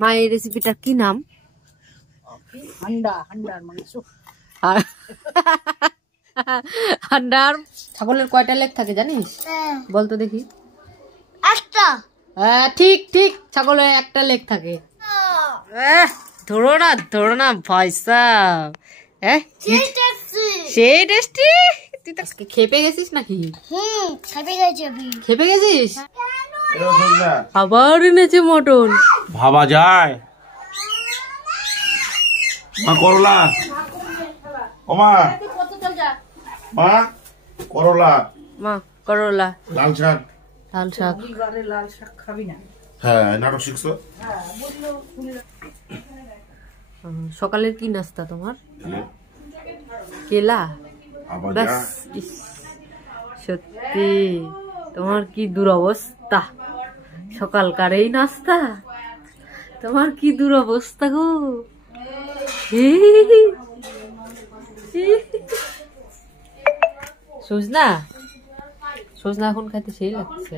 মা এই রেসিপিটার কি নাম? হান্ডার মাংস। হান্ডার ছাগলের কয়টা লেগ থাকে জানিস? বলতো দেখি। একটা। হ্যাঁ ঠিক ঠিক, ছাগলের একটা লেগ থাকে। ধরো না পয়সা। সেই টেস্টি। তুই তো খেপে গেছিস নাকি? খেপে গেছিস? আবার এনেছে মটন। ভাবা যায় মা করলা, ও মা মা করলা, মা করলা, লাল শাক। লাল শাক। লাল শাক খাবি না? হ্যাঁ নাটক শিখছো? সকালের কি নাস্তা তোমার? কেলা। আবার ব্যাস, ইস, সত্যি তোমার কি দুরবস্থা। সকালকার এই নাস্তা, তোমার কি দুরবস্থা গো। সজনা সজনা এখন খাইতে সেই লাগছে।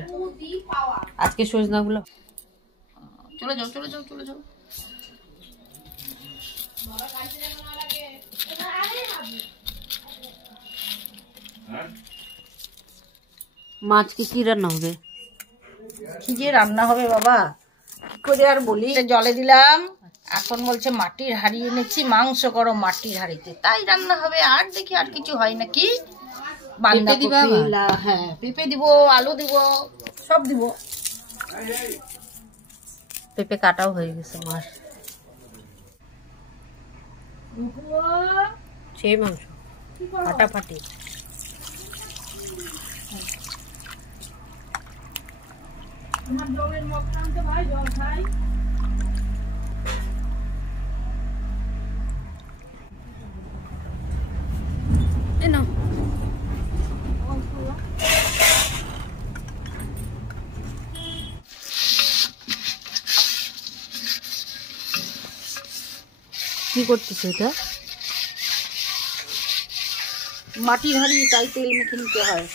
আজকে সজনা গুলো চলে যাও চলে যাও চলে যাও। মাছকে কি রান্না হবে? কি যে রান্না হবে বাবা, কি করে আর বলি। জলে দিলাম, এখন বলছে মাটির হাঁড়ি এনেছি, মাংস করো মাটির হাঁড়িতে, তাই রান্না হবে। আর দেখি আর কিছু হয় নাকি। বাঁধাকপি, হ্যাঁ পেঁপে দিব, আলু দিব, সব দিব। পেঁপে কাটাও হয়ে গেছে মাছ। সেই মাংস ফাটাফাটি। কি করতেছ এটা? মাটির হাঁড়ি, তাই তেল মেখে নিতে হয়।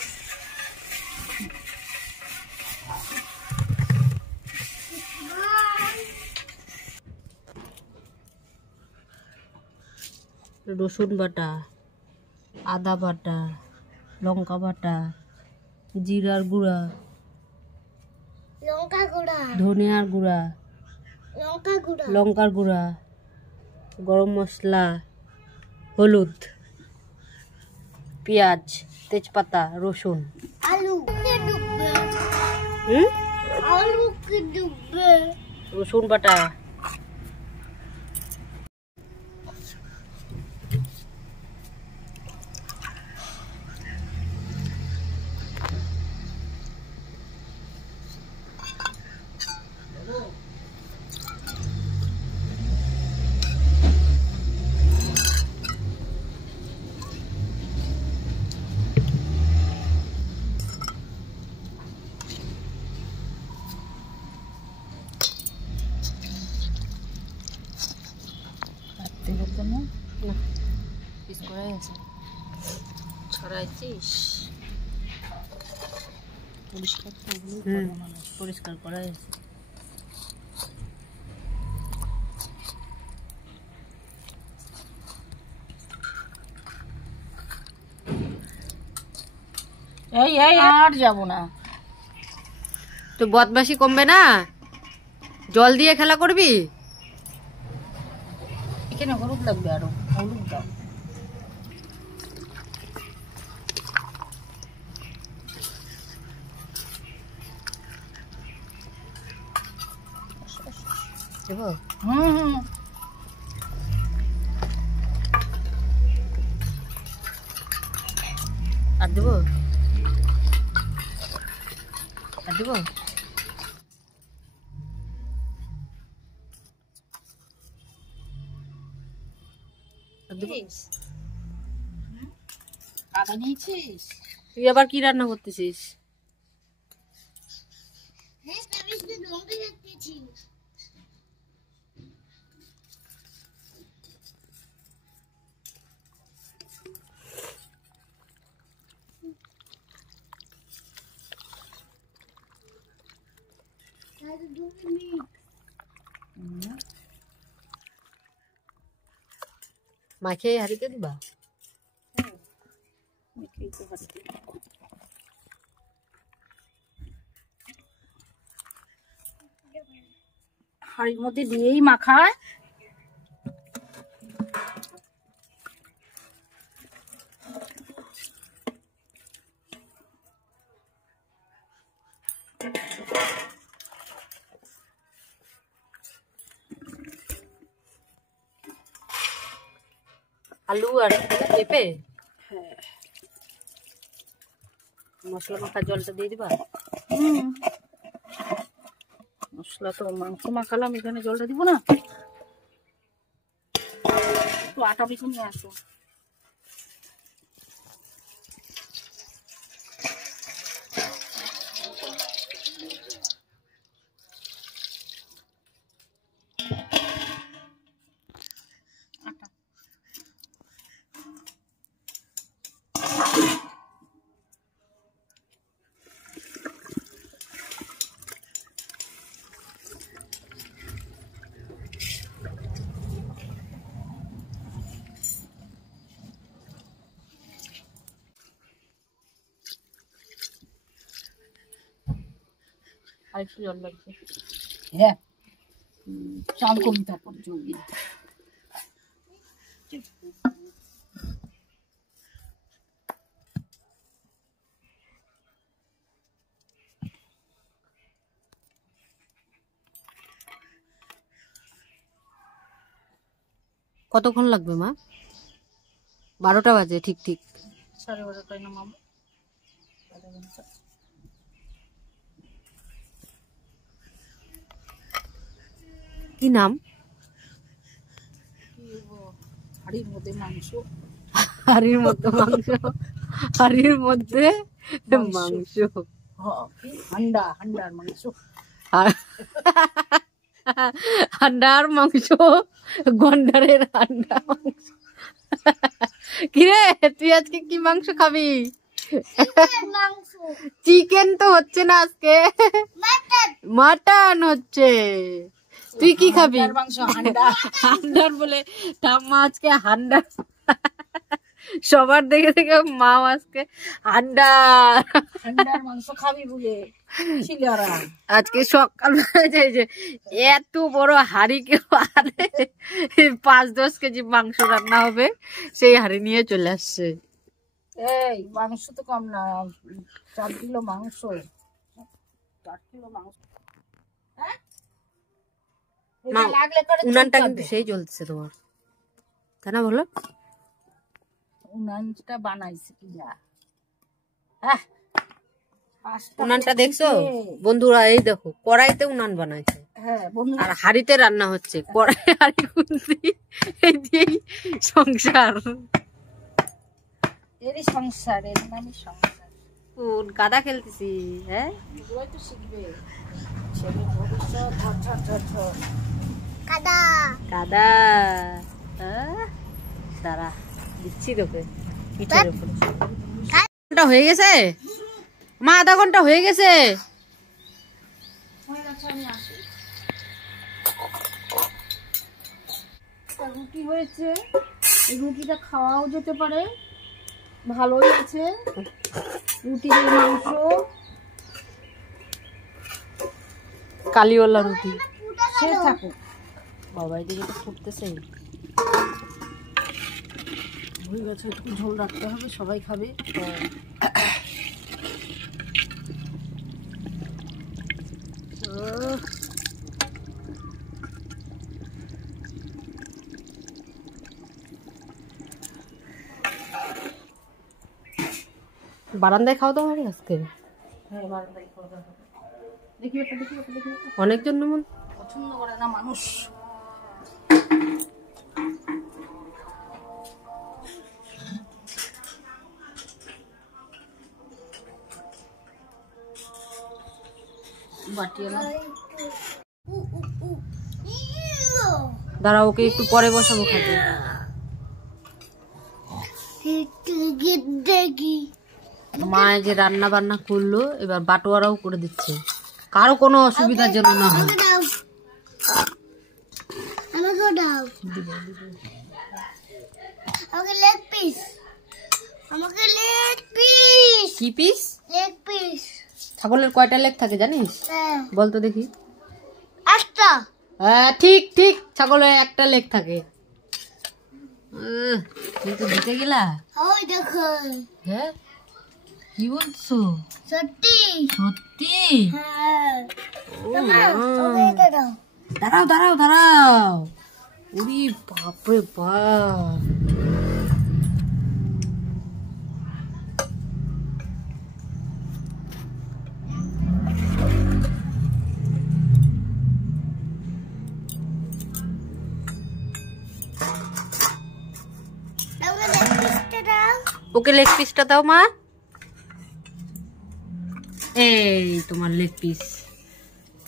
রসুন বাটা, আদা বাটা, লঙ্কা বাটা, জিরার গুঁড়া, লঙ্কা গুঁড়া, ধনিয়ার গুঁড়া, লঙ্কার গুঁড়া, গরম মশলা, হলুদ, পেঁয়াজ, তেজপাতা, রসুন, রসুন বাটা। ছড়াইছিস পরিষ্কার করা হয়েছে। এই আর যাবো না। তো বদমাশি কমবে না? জল দিয়ে খেলা করবি? এখানে হলুদ লাগবে, আরো হলুদ দাও। হুম আর দেবো, আর দেবো। আদা নিয়েছিস? তুই আবার কি রান্না করতেছিস? মাখিয়ে হাঁড়িতে দিবা? হাঁড়ির মধ্যে দিয়েই মাখায়। আলু আর পেঁপে, মশলা মাখা জলটা দিয়ে দিবা? মশলা তো মাংস মাখালাম, এখানে জলটা দিব না? একটু আটা বেশি নিয়ে আসো। আর একটু জল লাগছে। হ্যাঁ, চাল কমি তারপর জল দিই। কতক্ষণ লাগবে মা? 12টা বাজে ঠিক ঠিক। 12:30 না মামা? কি নাম? হাঁড়ির মধ্যে মাংস। হাঁড়ির মধ্যে মাংস? হাঁড়ির মধ্যে মাংস? হান্ডার মাংস। হান্ডার মাংস, গন্ডারের হান্ডা মাংস। কিরে তুই আজকে কি মাংস খাবি? চিকেন তো হচ্ছে না আজকে, মাটন হচ্ছে। তুই কি খাবি? হান্ডার বলে ঠাম্মা আজকে হান্ডার। সবার দেখে দেখে মাও আজকে হান্ডার মাংস খাবি বলে আজকে সকালবেলা যে এত বড় হাঁড়ি কেউ আরে 5-10 কেজি মাংস রান্না হবে, সেই হাঁড়ি নিয়ে চলে আসছে। এই মাংস তো কম না, 4 কিলো মাংস। 4 কিলো মাংস। উনানটা কিন্তু সেই জ্বলছে তোমার, তাই না বলো? উনানটা বানাইছে কি যা। উনানটা দেখছো বন্ধুরা? এই দেখো কড়াইতে উনান বানাইছে, আর হাঁড়িতে রান্না হচ্ছে। কড়াই হাঁড়ি খুলছি, এই দিয়েই সংসার। এরই সংসার, এর নামই সংসার। কোন কাদা খেলতেছি? হ্যাঁ, এগুলোই তো শিখবে ছেলে ভবিষ্যৎ। কাদা কাদা। দাঁড়া দিচ্ছি তোকে পিঠের উপরে। ঘন্টা হয়ে গেছে মা, আধা ঘন্টা হয়ে গেছে। রুটি হয়েছে, এই রুটিটা খাওয়াও যেতে পারে, ভালোই আছে। রুটি দিয়ে মাংস, কালিওয়ালা রুটি। সে থাকুক বাবা, এদিকে তো ফুটতেছে। হয়ে গেছে, একটু ঝোল রাখতে হবে, সবাই খাবে। বারান্দায় খাওয়া দাওয়া হবে আজকে? হ্যাঁ, বারান্দায় খাওয়া দাওয়া হবে। দেখি একটা, দেখি একটা, দেখি একটা। অনেকজন মন পছন্দ করে না মানুষ। দাঁড়া, ওকে একটু পরে বসাবো খাতে। মা যে রান্না বান্না করলো, এবার বাটোয়ারাও করে দিচ্ছে, কারো কোনো অসুবিধার জন্য না হয়। দাও আমাকে লেগ পিস আমাকে লেগ পিস কি পিস? লেগ পিস ছাগলের কয়টা লেগ থাকে জানিস? হ্যাঁ বল তো দেখি। একটা হ্যাঁ ঠিক ঠিক, ছাগলের একটা লেগ থাকে। তুই তো জিতে গেলা। ওই দেখো হ্যাঁ কি বলছো? সত্যি সত্যি? হ্যাঁ ও মামা মা। ওকে এটা দাও দাঁড়াও দাঁড়াও দাঁড়াও, ওরে বাপরে বাপ। আমাকে লেগ পিসটা দাও ওকে লেগ পিসটা দাও মা। এই তোমার লেগ পিস।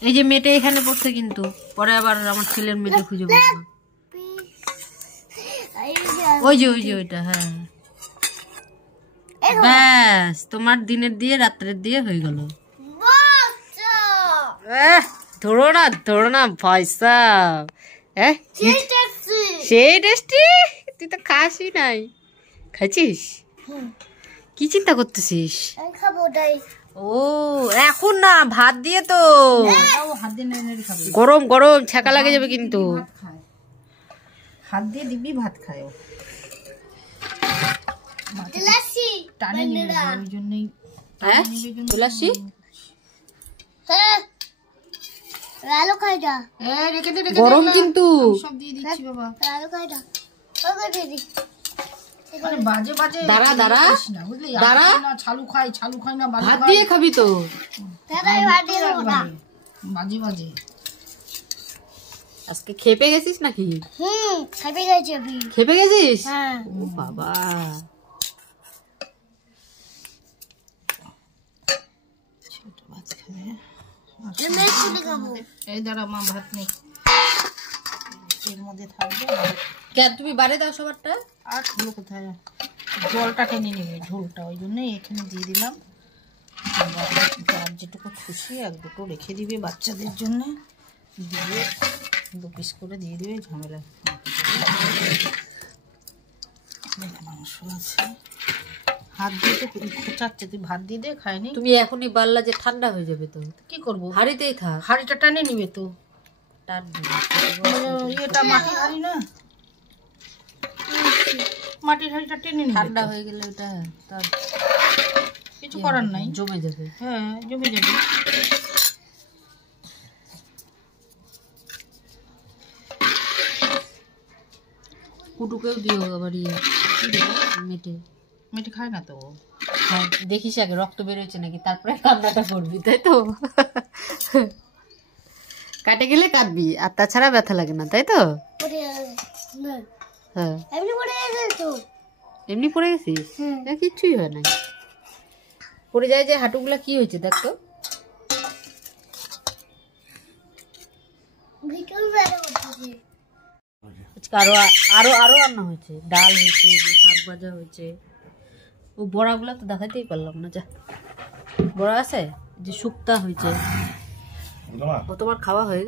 এই যে মেটে এখানে পড়ছে, কিন্তু পরে আবার আমার ছেলের মেটে খুঁজে পাবো না। ওই যে ওইটা, হ্যাঁ ব্যাস, তোমার দিনের দিয়ে রাত্রের দিয়ে হয়ে গেল। ধরো না পয়সা। সেই টেস্টি, তুই তো খাসই নাই, খাইছিস? কি চিন্তা করতেছিস? খাবো ওটাই ও এখন না, ভাত দিয়ে তো। হাত দিয়ে নেড়ে খাবে, গরম গরম ছ্যাঁকা লাগে যাবে কিন্তু। হাত দিয়ে দিবি ভাত খায়, লাসি টানে নিবে ওই জন্যই। হ্যাঁ তুলাসি হ্যাঁ আলু খাই যা রেখে দে গরম কিন্তু। সব দিয়ে দিচ্ছি বাবা। আলু খাই যা ওকে দিদি আরে বাজে বাজে দাঁড়া দাঁড়া না বুঝলি, দাঁড়া, না ছালু খাই না বাজে ভাত দিয়ে খাবি তো। দাদা ভাত দিয়ে দেবো না বাজে বাজে। আজকে খেপে গেছিস নাকি? খাবি গেছি আমি খেপে গেছিস? হ্যাঁ ও বাবা, ভাত খাবে আমি শুনে খাবো এই দাঁড়া মা, ভাত নেই এর মধ্যে থাকবে। কে তুমি বাড়ি দাও সবারটা? আর হলো কোথায়, জলটা টেনে নেবে ঝোলটা, ওই জন্যই এখানে দিয়ে দিলাম। যার যেটুকু খুশি এক দুটো রেখে দিবে বাচ্চাদের জন্য, দিয়ে 2 পিস করে দিয়ে দিবে, ঝামেলা। মাংস আছে, হাত দিয়ে তো খোঁচাচ্ছে, তুই ভাত দিয়ে দে, খায়নি। তুমি এখনই বাল্লা যে ঠান্ডা হয়ে যাবে তো। কি করবো, হাড়িতেই থাক। হাঁড়িটা টানে নিবে তো। এটা মাটির হাঁড়ি না, মাটির হাঁড়িটা টেনে নিবে। ঠান্ডা হয়ে গেলে ওটা তার কিছু করার নাই, জমে যাবে। হ্যাঁ জমে যাবে। কুটুকেও দিও আবার ইয়ে মেটে। মেটে খায় না তো। হ্যাঁ দেখিস আগে রক্ত বেরোচ্ছে নাকি, তারপরে কান্নাটা করবি, তাই তো? কাটে গেলে কাটবি, আর তাছাড়া ব্যথা লাগে না, তাই তো? হ্যাঁ এমনি পড়ে গেছে তো এমনি পড়ে গেছিস? কিচ্ছুই হয় না, পড়ে যায় যে হাঁটুগুলা কি হয়েছে দেখ তো। ভিতর বেড়ে উঠেছে আজকে আরো আরো আরো রান্না হয়েছে, ডাল হয়েছে, শাক ভাজা হয়েছে। ও বড়াগুলা তো দেখাতেই পারলাম না, যা বড়া আছে যে শুক্তা হয়েছে। ও তোমার খাওয়া হয়ে